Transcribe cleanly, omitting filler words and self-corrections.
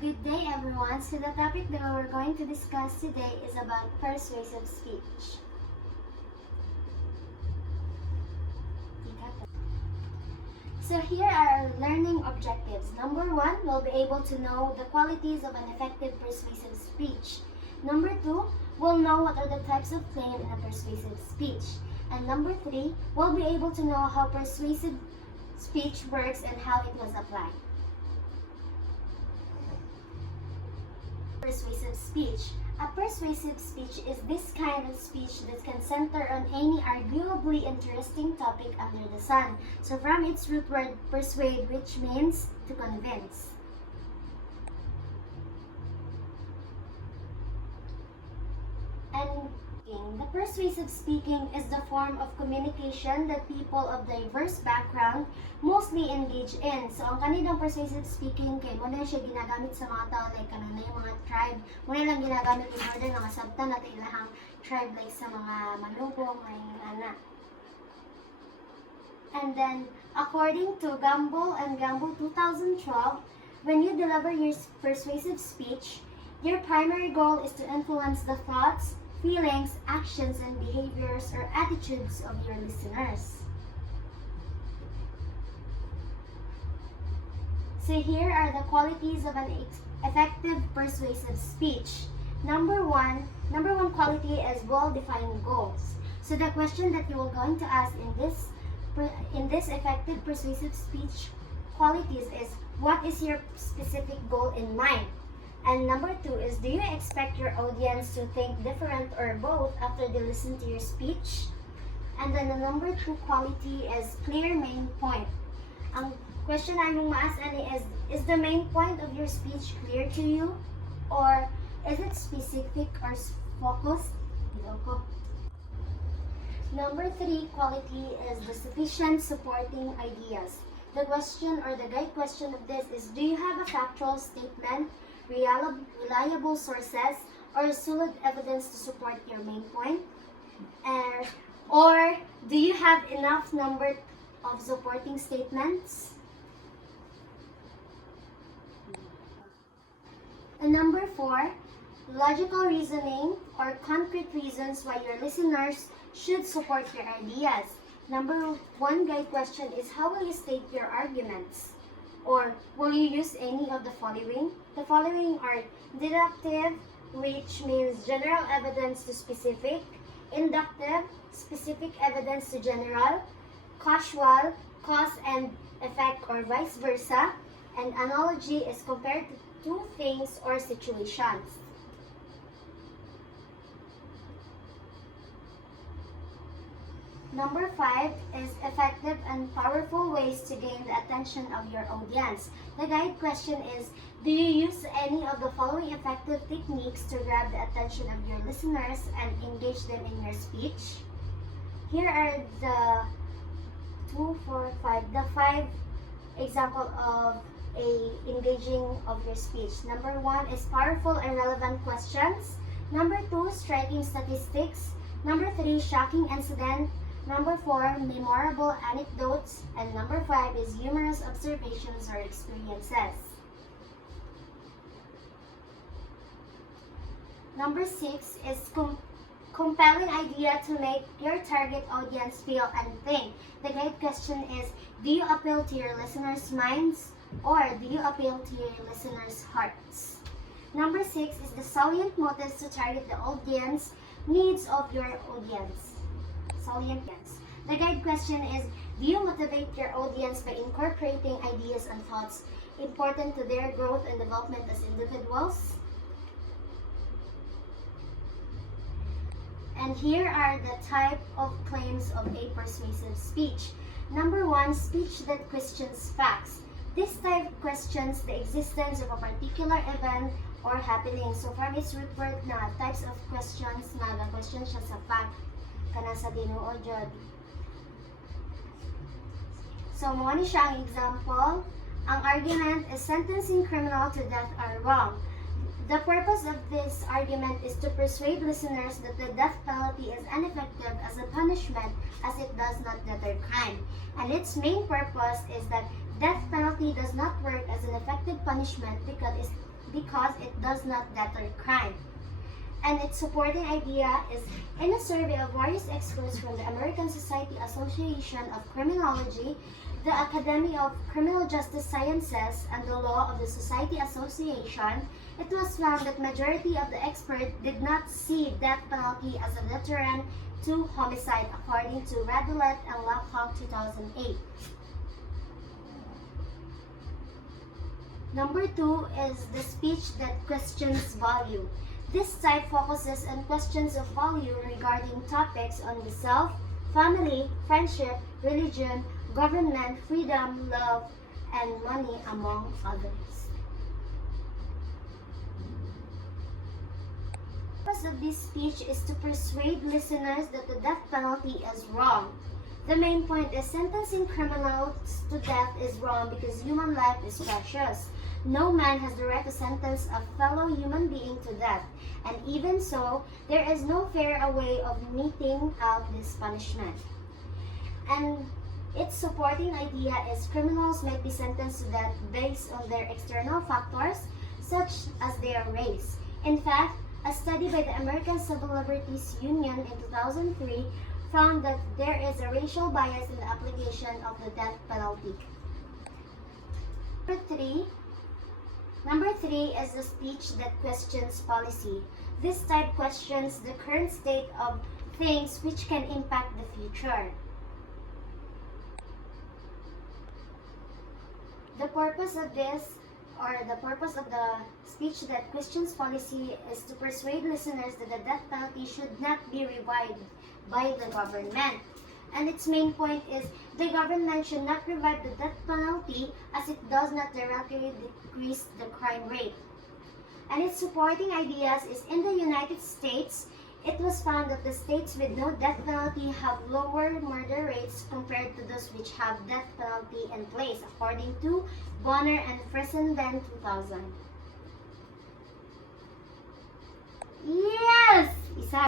Good day, everyone. So the topic that we're going to discuss today is about persuasive speech. So here are our learning objectives. Number 1, we'll be able to know the qualities of an effective persuasive speech. Number 2, we'll know what are the types of claim in a persuasive speech. And number 3, we'll be able to know how persuasive speech works and how it was applied. Persuasive speech. A persuasive speech is this kind of speech that can center on any arguably interesting topic under the sun. So from its root word persuade, which means to convince. And the persuasive speaking is the form of communication that people of diverse background mostly engage in. So, ang kanilang persuasive speaking, kay muna siya ginagamit sa mga tao, like kananay mga tribe. Muna lang ginagamit in order na masabtan natin ilahang tribe, like sa mga manubong, may ana. And then, according to Gamble and Gamble 2012, when you deliver your persuasive speech, your primary goal is to influence the thoughts, feelings, actions, and behaviors or attitudes of your listeners. So here are the qualities of an effective persuasive speech. Number one quality is well-defined goals. So the question that you are going to ask in this effective persuasive speech qualities is, what is your specific goal in mind? And number 2 is, do you expect your audience to think different or both after they listen to your speech? And then the number 2 quality is clear main point. Ang question na mong maas-ani is the main point of your speech clear to you? Or is it specific or focused? Number 3 quality is the sufficient supporting ideas. The question or the guide question of this is, do you have a factual statement, reliable sources, or solid evidence to support your main point? Or do you have enough number of supporting statements? And number 4, logical reasoning or concrete reasons why your listeners should support your ideas. Number 1 guide question is, how will you state your arguments? Or will you use any of the following? The following are deductive, which means general evidence to specific; inductive, specific evidence to general; causal, cause and effect or vice versa; and analogy is compared to two things or situations. Number 5 is effective and powerful ways to gain the attention of your audience. The guide question is, do you use any of the following effective techniques to grab the attention of your listeners and engage them in your speech? Here are the 5 example of engaging of your speech. Number 1 is powerful and relevant questions. Number 2, striking statistics. Number 3, shocking incident. Number 4, memorable anecdotes. And number 5 is humorous observations or experiences. Number 6 is compelling idea to make your target audience feel and think. The guide question is, do you appeal to your listeners' minds or do you appeal to your listeners' hearts? Number 6 is the salient motives to target the audience needs of your audience. The guide question is, do you motivate your audience by incorporating ideas and thoughts important to their growth and development as individuals? And here are the type of claims of a persuasive speech. Number 1, speech that questions facts. This type questions the existence of a particular event or happening. So from its root word na types of questions, question siya sa fact, kana sa Ginoo jud. So mo ni siya ang example. Ang argument is sentencing criminal to death are wrong. The purpose of this argument is to persuade listeners that the death penalty is ineffective as a punishment as it does not deter crime. And its main purpose is that death penalty does not work as an effective punishment because it does not deter crime. And its supporting idea is, in a survey of various experts from the American Society Association of Criminology, the Academy of Criminal Justice Sciences, and the Law of the Society Association, it was found that majority of the experts did not see death penalty as a deterrent to homicide, according to Radelet and Lockhart 2008. Number 2 is the speech that questions value. This type focuses on questions of value regarding topics on the self, family, friendship, religion, government, freedom, love, and money, among others. The purpose of this speech is to persuade listeners that the death penalty is wrong. The main point is sentencing criminals to death is wrong because human life is precious. No man has the right to sentence a fellow human being to death, and even so, there is no fairer way of meting out this punishment. And its supporting idea is criminals might be sentenced to death based on their external factors, such as their race. In fact, a study by the American Civil Liberties Union in 2003 found that there is a racial bias in the application of the death penalty. Number three is the speech that questions policy. This type questions the current state of things which can impact the future. The purpose of the speech that questions policy is to persuade listeners that the death penalty should not be revived by the government. And its main point is the government should not revive the death penalty as it does not directly decrease the crime rate. And its supporting ideas is in the United States, it was found that the states with no death penalty have lower murder rates compared to those which have death penalty in place, according to Bonner and Frisenden 2000. Yes! Isa